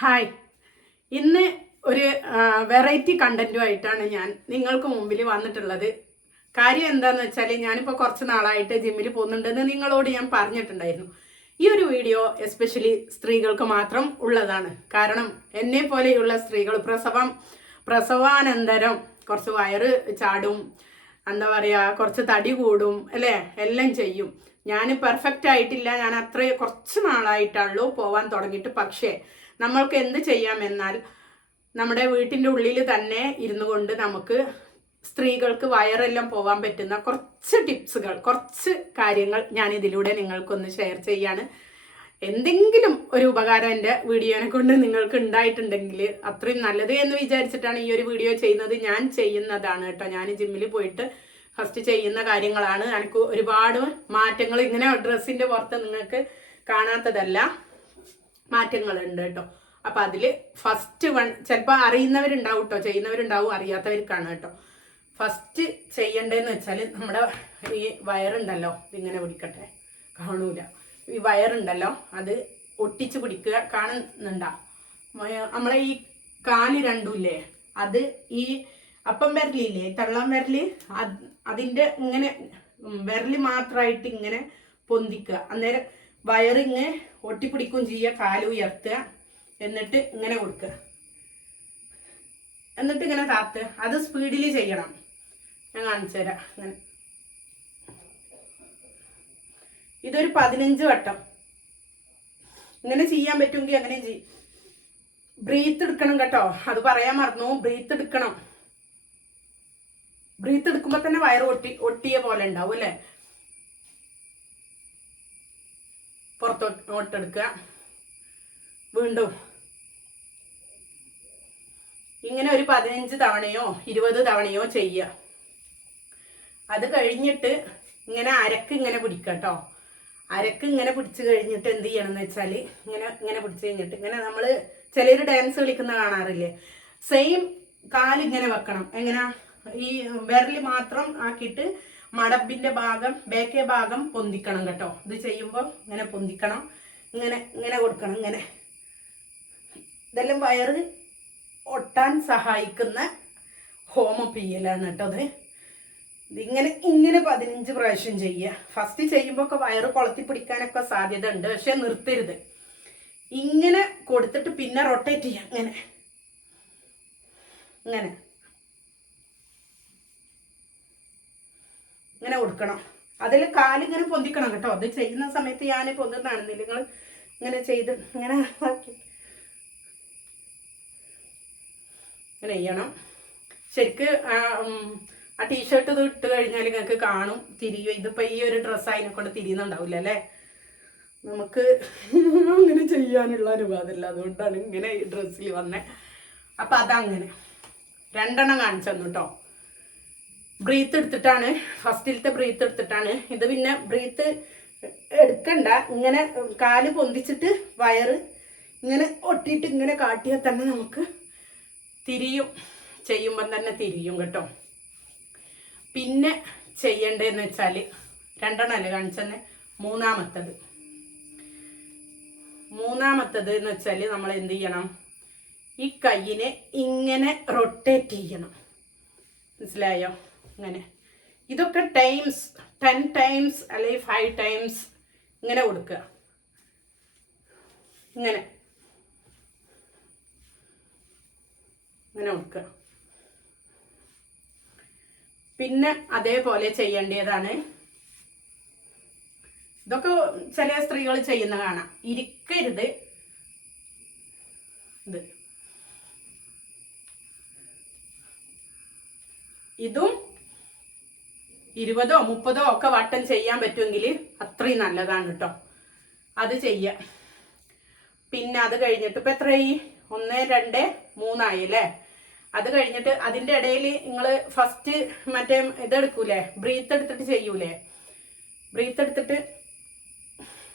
Hi. ഇന്ന് ഒരു variety കണ്ടന്റുമായിട്ടാണ് ഞാൻ നിങ്ങൾക്ക് മുമ്പിൽ വന്നിട്ടുള്ളത്. കാര്യം എന്താണെന്ന് വെച്ചാൽ ഞാനിപ്പോൾ കുറച്ച് നാളായിട്ട് ജിമ്മിൽ പോകുന്നുണ്ടെന്ന് നിങ്ങളോട് ഞാൻ പറഞ്ഞിട്ടുണ്ടായിരുന്നു. ഈ ഒരു വീഡിയോ എസ്പെഷ്യലി സ്ത്രീകൾക്ക് മാത്രം ഉള്ളതാണ്. കാരണം എന്നെ പോലെയുള്ള സ്ത്രീകൾ പ്രസവം പ്രസവാനന്തരം കുറച്ച് വയറ് ചാടും എന്താ പറയുക കുറച്ച് തടി കൂടും അല്ലേ? എല്ലാം ചെയ്യും. ഞാൻ പെർഫെക്റ്റ് ആയിട്ടില്ല. ഞാൻ അത്ര കുറച്ച് നാളായിട്ടുള്ളൂ പോവാൻ തുടങ്ങിയിട്ട്. പക്ഷേ നമ്മൾക്ക് എന്ത് ചെയ്യാം എന്നാൽ നമ്മുടെ വീട്ടിന്റെ ഉള്ളിൽ തന്നെ ഇരുന്നു കൊണ്ട് നമുക്ക് സ്ത്രീകൾക്ക് വയറെല്ലാം പോകാൻ പറ്റുന്ന കുറച്ച് ടിപ്സുകൾ കുറച്ച് കാര്യങ്ങൾ ഞാൻ ഇതിലൂടെ നിങ്ങൾക്കൊന്ന് ഷെയർ ചെയ്യാണ്. എന്തെങ്കിലും ഒരു ഉപകാരം എന്റെ വീഡിയോനെ കൊണ്ട് നിങ്ങൾക്ക് ഉണ്ടായിട്ടുണ്ടെങ്കിൽ അത്രയും നല്ലത് എന്ന് വിചാരിച്ചിട്ടാണ് ഈ ഒരു വീഡിയോ ചെയ്യുന്നത്. ഞാൻ ചെയ്യുന്നതാണ് കേട്ടോ. ഞാൻ ജിമ്മിൽ പോയിട്ട് ഫസ്റ്റ് ചെയ്യുന്ന കാര്യങ്ങളാണ്. എനിക്ക് ഒരുപാട് മാറ്റങ്ങൾ ഇങ്ങനെ ഡ്രസ്സിന്റെ പുറത്ത് നിങ്ങൾക്ക് കാണാത്തതല്ല. മാറ്റങ്ങളുണ്ട് കേട്ടോ. അപ്പം അതിൽ ഫസ്റ്റ് വൺ ചിലപ്പോൾ അറിയുന്നവരുണ്ടാവും കേട്ടോ ചെയ്യുന്നവരുണ്ടാവും അറിയാത്തവർക്കാണ് കേട്ടോ ഫസ്റ്റ് ചെയ്യേണ്ടതെന്ന് വെച്ചാൽ നമ്മുടെ ഈ വയറുണ്ടല്ലോ ഇതിങ്ങനെ പിടിക്കട്ടെ. കാണൂല. ഈ വയറുണ്ടല്ലോ അത് ഒട്ടിച്ച് പിടിക്കുക കാണുന്നുണ്ടാ. നമ്മളെ ഈ കാൽ രണ്ടുമില്ലേ അത് ഈ അപ്പം വിരലില്ലേ തള്ളം വിരൽ അത് അതിന്റെ ഇങ്ങനെ വിരൽ മാത്രമായിട്ട് ഇങ്ങനെ പൊന്തിക്കുക. അന്നേരം വയറിങ്ങനെ ഒട്ടിപ്പിടിക്കുകയും ചെയ്യുക കാൽ ഉയർത്തുക എന്നിട്ട് ഇങ്ങനെ കൊടുക്കുക. എന്നിട്ട് ഇങ്ങനെ താത്തുക അത് സ്പീഡിൽ ചെയ്യണം. ഞാൻ കാണിച്ചു തരാം. അങ്ങനെ ഇതൊരു പതിനഞ്ച് വട്ടം. ഇങ്ങനെ ചെയ്യാൻ പറ്റുമെങ്കിൽ അങ്ങനെ ചെയ്യും ബ്രീത്ത് എടുക്കണം കേട്ടോ. അത് പറയാൻ മറന്നു. ബ്രീത്ത് എടുക്കണം. ബ്രീത്ത് എടുക്കുമ്പോൾ തന്നെ വയറ് ഒട്ടി ഒട്ടിയ പോലെ ഉണ്ടാവും അല്ലേ? പുറത്തോട്ടെടുക്കുക വീണ്ടും. ഇങ്ങനെ ഒരു പതിനഞ്ച് തവണയോ ഇരുപത് തവണയോ ചെയ്യുക. അത് കഴിഞ്ഞിട്ട് ഇങ്ങനെ അരക്ക് ഇങ്ങനെ പിടിക്കുക കേട്ടോ അരക്ക് ഇങ്ങനെ പിടിച്ചു കഴിഞ്ഞിട്ട് എന്ത് ചെയ്യണം എന്ന് വെച്ചാൽ ഇങ്ങനെ ഇങ്ങനെ പിടിച്ചു കഴിഞ്ഞിട്ട് ഇങ്ങനെ നമ്മൾ ചിലർ ഡാൻസ് കളിക്കുന്ന കാണാറില്ലേ? സെയിം കാലിങ്ങനെ വെക്കണം. എങ്ങനെ? ഈ വിരൽ മാത്രം ആക്കിയിട്ട് മടമ്പിന്റെ ഭാഗം ബേക്കേ ഭാഗം പൊന്തിക്കണം കേട്ടോ. ഇത് ചെയ്യുമ്പോൾ ഇങ്ങനെ പൊന്തിക്കണം. ഇങ്ങനെ ഇങ്ങനെ കൊടുക്കണം ഇങ്ങനെ. ഇതെല്ലാം വയറ് ഒട്ടാൻ സഹായിക്കുന്ന ഹോമ പിയ്യലാണ് കേട്ടോ അത് ഇതിങ്ങനെ ഇങ്ങനെ പതിനഞ്ച് പ്രാവശ്യം ചെയ്യുക. ഫസ്റ്റ് ചെയ്യുമ്പോൾ ഒക്കെ വയറ് കൊളത്തി പിടിക്കാനൊക്കെ സാധ്യത ഉണ്ട് പക്ഷെ നിർത്തരുത്. ഇങ്ങനെ കൊടുത്തിട്ട് പിന്നെ റൊട്ടേറ്റ് ചെയ്യാം ഇങ്ങനെ. ഇങ്ങനെ. ഇങ്ങനെ കൊടുക്കണം. അതിൽ കാലിങ്ങനെ പൊന്തിക്കണം കേട്ടോ. അത് ചെയ്യുന്ന സമയത്ത് ഞാൻ പൊന്തുന്നതാണ്. നിങ്ങൾ ഇങ്ങനെ ചെയ്ത് ഇങ്ങനെ ആക്കി. ഇങ്ങനെ ചെയ്യണം. ശരിക്ക് ആ, ടീഷർട്ട് ഇത് ഇട്ട് കഴിഞ്ഞാൽ നിങ്ങൾക്ക് കാണും തിരിയും. ഇതിപ്പോൾ ഈ ഒരു ഡ്രസ്സ് അതിനെ കൊണ്ട് തിരിയുന്നുണ്ടാവില്ല അല്ലേ? നമുക്ക് അങ്ങനെ ചെയ്യാനുള്ള അനുവാദമില്ല അതുകൊണ്ടാണ് ഇങ്ങനെ ഈ ഡ്രസ്സിൽ വന്നേ. അപ്പം അതങ്ങനെ. രണ്ടെണ്ണം കാണിച്ചു തന്നു കേട്ടോ ബ്രീത്ത് എടുത്തിട്ടാണ് ഫസ്റ്റിലത്തെ ബ്രീത്ത് എടുത്തിട്ടാണ്. ഇത് പിന്നെ ബ്രീത്ത് എടുക്കണ്ട. ഇങ്ങനെ കാൽ പൊന്തിച്ചിട്ട് വയറ് ഇങ്ങനെ ഒട്ടിയിട്ട് ഇങ്ങനെ കാട്ടിയാൽ തന്നെ നമുക്ക് തിരിയും. ചെയ്യുമ്പം തന്നെ തിരിയും കേട്ടോ. പിന്നെ ചെയ്യേണ്ടതെന്ന് വെച്ചാൽ രണ്ടെണ്ണമല്ലേ കാണിച്ചെന്നെ? മൂന്നാമത്തത്. മൂന്നാമത്തത് എന്ന് വെച്ചാൽ നമ്മൾ എന്ത് ചെയ്യണം? ഈ കയ്യിനെ ഇങ്ങനെ റൊട്ടേറ്റ് ചെയ്യണം. മനസ്സിലായോ? ഇങ്ങനെ. ഇതൊക്കെ ടൈംസ് ടെൻ ടൈംസ് അല്ലെങ്കിൽ ഫൈവ് ടൈംസ് ഇങ്ങനെ കൊടുക്കുക. ഇങ്ങനെ. ഇങ്ങനെ കൊടുക്കുക. പിന്നെ അതേപോലെ ചെയ്യേണ്ടതാണ്. ഇതൊക്കെ ചില സ്ത്രീകൾ ചെയ്യുന്ന കാണാം. ഇരിക്കരുത്. ഇത്. ഇതും ഇരുപതോ മുപ്പതോ ഒക്കെ വട്ടം ചെയ്യാൻ പറ്റുമെങ്കിൽ അത്രയും നല്ലതാണ് കേട്ടോ. അത് ചെയ്യാം. പിന്നെ അത് കഴിഞ്ഞിട്ട് ഇപ്പം എത്രയായി? ഒന്ന് രണ്ട് മൂന്നായി അല്ലേ? അത് കഴിഞ്ഞിട്ട് അതിന്റെ ഇടയിൽ നിങ്ങൾ ഫസ്റ്റ് മറ്റേ ഇതെടുക്കൂലേ ബ്രീത്ത് എടുത്തിട്ട് ചെയ്യൂലേ? ബ്രീത്ത് എടുത്തിട്ട്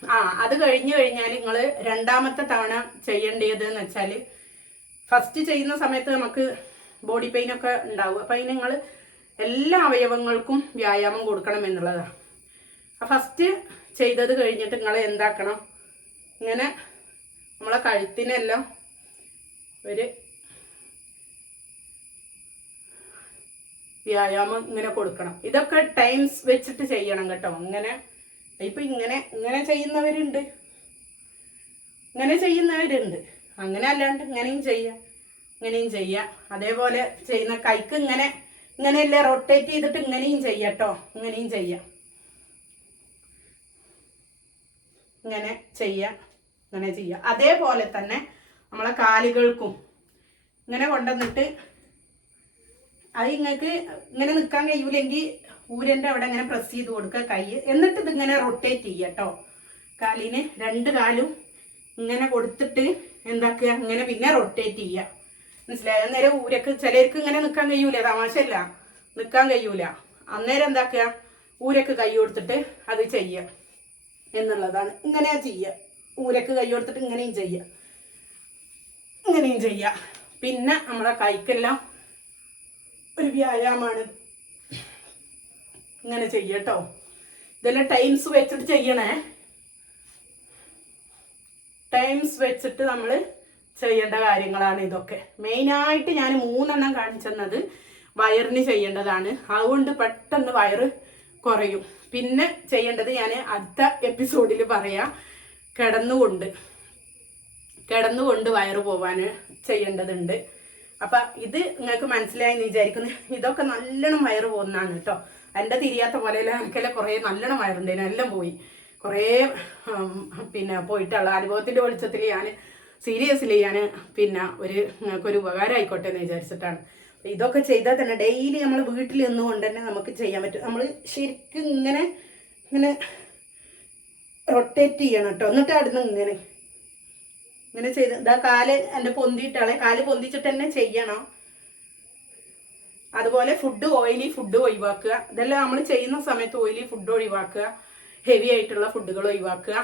ആ അത് കഴിഞ്ഞു കഴിഞ്ഞാൽ നിങ്ങൾ രണ്ടാമത്തെ തവണ ചെയ്യേണ്ടത് എന്ന് വെച്ചാൽ ഫസ്റ്റ് ചെയ്യുന്ന സമയത്ത് നമുക്ക് ബോഡി പെയിൻ ഒക്കെ ഉണ്ടാവും. അപ്പം അതിന് നിങ്ങൾ എല്ലാ അവയവങ്ങൾക്കും വ്യായാമം കൊടുക്കണം എന്നുള്ളതാണ്. ഫസ്റ്റ് ചെയ്തത് കഴിഞ്ഞിട്ട് നിങ്ങൾ എന്താക്കണം? ഇങ്ങനെ നമ്മളെ കഴുത്തിനെല്ലാം ഒരു വ്യായാമം ഇങ്ങനെ കൊടുക്കണം. ഇതൊക്കെ ടൈംസ് വെച്ചിട്ട് ചെയ്യണം കേട്ടോ. ഇങ്ങനെ ഇപ്പൊ ഇങ്ങനെ ഇങ്ങനെ ചെയ്യുന്നവരുണ്ട്. ഇങ്ങനെ ചെയ്യുന്നവരുണ്ട്. അങ്ങനെ അല്ലാണ്ട് ഇങ്ങനെയും ചെയ്യാം ഇങ്ങനെയും ചെയ്യാം. അതേപോലെ ചെയ്യുന്ന കൈക്ക് ഇങ്ങനെ ഇങ്ങനെയല്ലേ റൊട്ടേറ്റ് ചെയ്തിട്ട് ഇങ്ങനെയും ചെയ്യട്ടോ ഇങ്ങനെയും ചെയ്യാം. ഇങ്ങനെ ചെയ്യാം. ഇങ്ങനെ ചെയ്യാം. അതേപോലെ തന്നെ നമ്മളെ കാലുകൾക്കും ഇങ്ങനെ കൊണ്ടുവന്നിട്ട് അത് ഇങ്ങക്ക് ഇങ്ങനെ നിൽക്കാൻ കഴിയൂലെങ്കിൽ ഊരന്റെ അവിടെ ഇങ്ങനെ പ്രസ് ചെയ്ത് കൊടുക്കുക കൈ. എന്നിട്ട് ഇതിങ്ങനെ റൊട്ടേറ്റ് ചെയ്യുക കേട്ടോ കാലിന് രണ്ട് കാലും ഇങ്ങനെ കൊടുത്തിട്ട് എന്താക്കുക? ഇങ്ങനെ പിന്നെ റൊട്ടേറ്റ് ചെയ്യുക മനസ്സിലായി? അന്നേരം ഊരക്ക് ചിലർക്ക് ഇങ്ങനെ നിൽക്കാൻ കഴിയൂല തമാശല്ല നിൽക്കാൻ കഴിയൂല. അന്നേരം എന്താക്കുക? ഊരക്ക് കൈ കൊടുത്തിട്ട് അത് ചെയ്യുക എന്നുള്ളതാണ്. ഇങ്ങനെ ചെയ്യുക. ഊരക്ക് കൈ കൊടുത്തിട്ട് ഇങ്ങനെയും ചെയ്യുക. ഇങ്ങനെയും ചെയ്യുക. പിന്നെ നമ്മളെ കൈക്കെല്ലാം ഒരു വ്യായാമമാണ്. ഇങ്ങനെ ചെയ്യട്ടോ ഇതെല്ലാം ടൈംസ് വെച്ചിട്ട് ചെയ്യണേ. ടൈംസ് വെച്ചിട്ട് നമ്മൾ ചെയ്യേണ്ട കാര്യങ്ങളാണ് ഇതൊക്കെ. മെയിനായിട്ട് ഞാൻ മൂന്നെണ്ണം കാണിച്ചെന്നത് വയറിന് ചെയ്യേണ്ടതാണ്. അതുകൊണ്ട് പെട്ടെന്ന് വയറ് കുറയും. പിന്നെ ചെയ്യേണ്ടത് ഞാൻ അടുത്ത എപ്പിസോഡിൽ പറയാം. കിടന്നുകൊണ്ട്. കിടന്നുകൊണ്ട് വയറ് പോവാൻ ചെയ്യേണ്ടതുണ്ട്. അപ്പൊ ഇത് നിങ്ങൾക്ക് മനസ്സിലായി എന്ന് വിചാരിക്കുന്നു. ഇതൊക്കെ നല്ലോണം വയറ് പോകുന്നതാണ് കേട്ടോ എന്റെ തിരിയാത്ത പോലെ എനിക്കല്ല കുറേ നല്ലോണം വയറുണ്ടായിരുന്നു. എല്ലാം പോയി. കുറേ പിന്നെ പോയിട്ടുള്ള അനുഭവത്തിന്റെ വെളിച്ചത്തിൽ ഞാൻ സീരിയസ്ലി ഞാൻ പിന്നെ ഒരു നിങ്ങൾക്കൊരു ഉപകാരം ആയിക്കോട്ടെ എന്ന് വിചാരിച്ചിട്ടാണ്. ഇതൊക്കെ ചെയ്താൽ തന്നെ ഡെയിലി നമ്മൾ വീട്ടിൽ നിന്നുകൊണ്ട് തന്നെ നമുക്ക് ചെയ്യാൻ പറ്റും. നമ്മൾ ശരിക്കും ഇങ്ങനെ ഇങ്ങനെ റൊട്ടേറ്റ് ചെയ്യണം കേട്ടോ. എന്നിട്ട് അവിടുന്ന് ഇങ്ങനെ ഇങ്ങനെ ചെയ്ത് ഇതാ കാൽ എന്റെ പൊന്തിയിട്ടാളെ കാൽ പൊന്തിച്ചിട്ട് തന്നെ ചെയ്യണം. അതുപോലെ ഫുഡ് ഓയിലി ഫുഡ് ഒഴിവാക്കുക. ഇതെല്ലാം നമ്മൾ ചെയ്യുന്ന സമയത്ത് ഓയിലി ഫുഡ് ഒഴിവാക്കുക. ഹെവി ആയിട്ടുള്ള ഫുഡുകൾ ഒഴിവാക്കുക.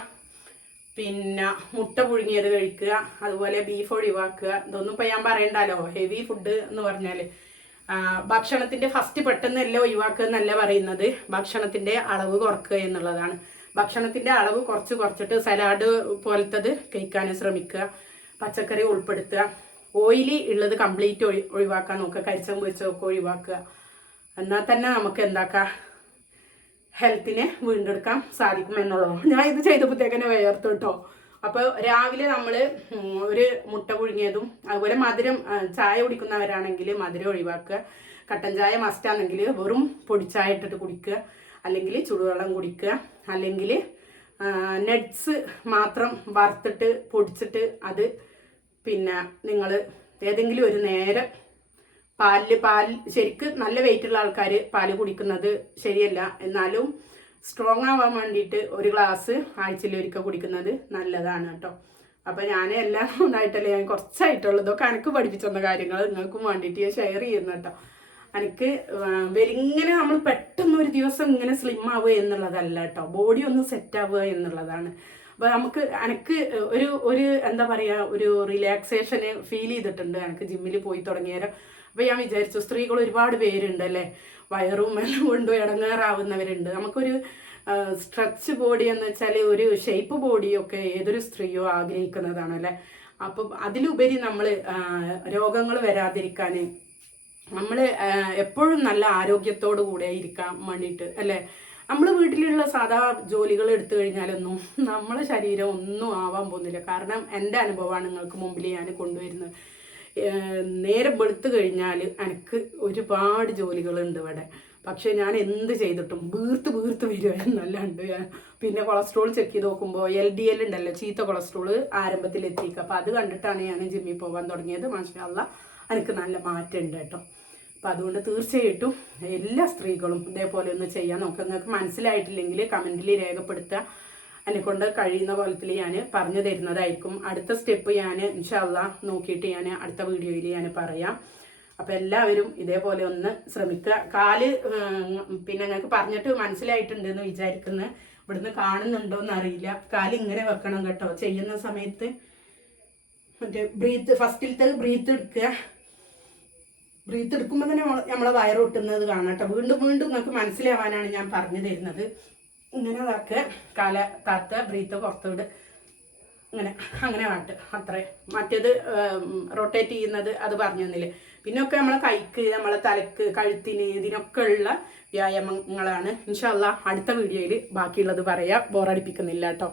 പിന്നെ മുട്ട പുഴുങ്ങിയത് കഴിക്കുക അതുപോലെ ബീഫ് ഒഴിവാക്കുക. ഇതൊന്നും ഇപ്പം ഞാൻ പറയണ്ടല്ലോ. ഹെവി ഫുഡ് എന്ന് പറഞ്ഞാൽ ഭക്ഷണത്തിന്റെ ഫസ്റ്റ് പെട്ടെന്ന് എല്ലാം ഒഴിവാക്കുക എന്നല്ല പറയുന്നത്. ഭക്ഷണത്തിന്റെ അളവ് കുറക്കുക എന്നുള്ളതാണ്. ഭക്ഷണത്തിന്റെ അളവ് കുറച്ച് കുറച്ചിട്ട് സലാഡ് പോലത്തത് കഴിക്കാൻ ശ്രമിക്കുക. പച്ചക്കറി ഉൾപ്പെടുത്തുക. ഓയിലി ഉള്ളത് കംപ്ലീറ്റ് ഒഴി ഒഴിവാക്കാൻ നോക്കുക. കരിച്ചം പൊരിച്ചതൊക്കെ ഒഴിവാക്കുക. എന്നാൽ തന്നെ നമുക്ക് എന്താക്കാം? ഹെൽത്തിനെ വീണ്ടെടുക്കാൻ സാധിക്കും എന്നുള്ളതാണ്. ഞാൻ ഇത് ചെയ്തപ്പോഴത്തേക്കന്നെ വേർത്തു കേട്ടോ. അപ്പോൾ രാവിലെ നമ്മൾ ഒരു മുട്ട പുഴുങ്ങിയതും അതുപോലെ മധുരം ചായ കുടിക്കുന്നവരാണെങ്കിൽ മധുരം ഒഴിവാക്കുക. കട്ടൻ ചായ മസ്റ്റാണെങ്കിൽ വെറും പൊടിച്ചായ ഇട്ടിട്ട് കുടിക്കുക. അല്ലെങ്കിൽ ചുടുവെള്ളം കുടിക്കുക. അല്ലെങ്കിൽ നട്ട്സ് മാത്രം വറുത്തിട്ട് പൊടിച്ചിട്ട് അത് പിന്നെ നിങ്ങൾ ഏതെങ്കിലും ഒരു നേരം പാലിൽ പാൽ ശരിക്ക് നല്ല വെയിറ്റ് ഉള്ള ആൾക്കാർ പാൽ കുടിക്കുന്നത് ശരിയല്ല. എന്നാലും സ്ട്രോങ് ആവാൻ വേണ്ടിയിട്ട് ഒരു ഗ്ലാസ് ആഴ്ചയിൽ ഒരിക്കൽ കുടിക്കുന്നത് നല്ലതാണ് കേട്ടോ. അപ്പം ഞാൻ എല്ലാം ഒന്നായിട്ടല്ലേ ഞാൻ കുറച്ചായിട്ടുള്ളൂ. ഇതൊക്കെ പഠിപ്പിച്ചു തന്ന കാര്യങ്ങൾ നിങ്ങൾക്കും വേണ്ടിയിട്ട് ഞാൻ ഷെയർ ചെയ്യുന്നു കേട്ടോ. എനിക്ക് വെലിങ്ങനെ നമ്മൾ പെട്ടെന്ന് ഒരു ദിവസം ഇങ്ങനെ സ്ലിം ആവുക എന്നുള്ളതല്ല കേട്ടോ. ബോഡി ഒന്ന് സെറ്റ് ആവുക എന്നുള്ളതാണ്. അപ്പോൾ നമുക്ക് എനിക്ക് ഒരു ഒരു എന്താ പറയുക ഒരു റിലാക്സേഷന് ഫീൽ ചെയ്തിട്ടുണ്ട്. എനിക്ക് ജിമ്മിൽ പോയി തുടങ്ങിയേരം അപ്പോൾ ഞാൻ വിചാരിച്ചു സ്ത്രീകൾ ഒരുപാട് പേരുണ്ട് അല്ലേ വയറും എല്ലാം കൊണ്ടും ഇടങ്ങാറാവുന്നവരുണ്ട്. നമുക്കൊരു സ്ട്രെച്ച് ബോഡി എന്ന് വെച്ചാൽ ഒരു ഷേപ്പ് ബോഡിയൊക്കെ ഏതൊരു സ്ത്രീയോ ആഗ്രഹിക്കുന്നതാണ് അല്ലേ? അപ്പം അതിലുപരി നമ്മൾ രോഗങ്ങൾ വരാതിരിക്കാൻ നമ്മൾ എപ്പോഴും നല്ല ആരോഗ്യത്തോടു കൂടെ ഇരിക്കാൻ വേണ്ടിയിട്ട് അല്ലേ? നമ്മൾ വീട്ടിലുള്ള സാധാ ജോലികൾ എടുത്തു കഴിഞ്ഞാലൊന്നും നമ്മളെ ശരീരം ഒന്നും ആവാൻ പോകുന്നില്ല. കാരണം എന്റെ അനുഭവമാണ് നിങ്ങൾക്ക് മുമ്പിൽ ഞാൻ കൊണ്ടുവരുന്നത്. നേരം വെളുത്ത് കഴിഞ്ഞാൽ എനിക്ക് ഒരുപാട് ജോലികളുണ്ട് ഇവിടെ. പക്ഷെ ഞാൻ എന്ത് ചെയ്തിട്ടും വീർത്ത് വീർത്ത് വരിക എന്നല്ലാണ്ട് പിന്നെ കൊളസ്ട്രോൾ ചെക്ക് ചെയ്ത് നോക്കുമ്പോൾ എൽ ഡി എൽ ഉണ്ടല്ലോ ചീത്ത കൊളസ്ട്രോൾ ആരംഭത്തിൽ എത്തിക്കുക അപ്പോൾ അത് കണ്ടിട്ടാണ് ഞാൻ ജിമ്മിൽ പോകാൻ തുടങ്ങിയത്. മാഷാല്ല എനിക്ക് നല്ല മാറ്റമുണ്ട് കേട്ടോ. അപ്പം അതുകൊണ്ട് തീർച്ചയായിട്ടും എല്ലാ സ്ത്രീകളും ഇതേപോലെ ഒന്ന് ചെയ്യാൻ നോക്കുക നിങ്ങൾക്ക് മനസ്സിലായിട്ടില്ലെങ്കിൽ കമന്റിൽ രേഖപ്പെടുത്തുക. എന്നെ കൊണ്ട് കഴിയുന്ന പോലത്തിൽ ഞാൻ പറഞ്ഞു തരുന്നതായിരിക്കും. അടുത്ത സ്റ്റെപ്പ് ഞാൻ ഇൻഷാല്ല നോക്കിയിട്ട് ഞാൻ അടുത്ത വീഡിയോയിൽ ഞാൻ പറയാം. അപ്പം എല്ലാവരും ഇതേപോലെ ഒന്ന് ശ്രമിക്കുക. കാൽ പിന്നെ നിങ്ങൾക്ക് പറഞ്ഞിട്ട് മനസ്സിലായിട്ടുണ്ടെന്ന് വിചാരിക്കുന്നു. ഇവിടുന്ന് കാണുന്നുണ്ടോ എന്ന് അറിയില്ല കാൽ ഇങ്ങനെ വെക്കണം കേട്ടോ. ചെയ്യുന്ന സമയത്ത് മറ്റേ ബ്രീത്ത് ഫസ്റ്റിലത്തെ ബ്രീത്ത് എടുക്കുക. ബ്രീത്ത് എടുക്കുമ്പോൾ തന്നെ നമ്മൾ നമ്മളെ വയറ് ഒട്ടുന്നത് കാണാം കേട്ടോ. വീണ്ടും വീണ്ടും നിങ്ങൾക്ക് മനസ്സിലാവാനാണ് ഞാൻ പറഞ്ഞു തരുന്നത്. ഇങ്ങനെ ഇതാക്കുക കാല താത്ത ബ്രീത്ത് പുറത്തുവിട്. ഇങ്ങനെ അങ്ങനെ കാട്ട് അത്രേ. മറ്റേത് റൊട്ടേറ്റ് ചെയ്യുന്നത് അത് പറഞ്ഞു തന്നില്ലേ? പിന്നൊക്കെ നമ്മളെ കൈക്ക് നമ്മളെ തലക്ക് കഴുത്തിന് ഇതിനൊക്കെ ഉള്ള വ്യായാമങ്ങളാണ് ഇൻഷാല്ല അടുത്ത വീഡിയോയിൽ ബാക്കിയുള്ളത് പറയാം. ബോറടിപ്പിക്കുന്നില്ല കേട്ടോ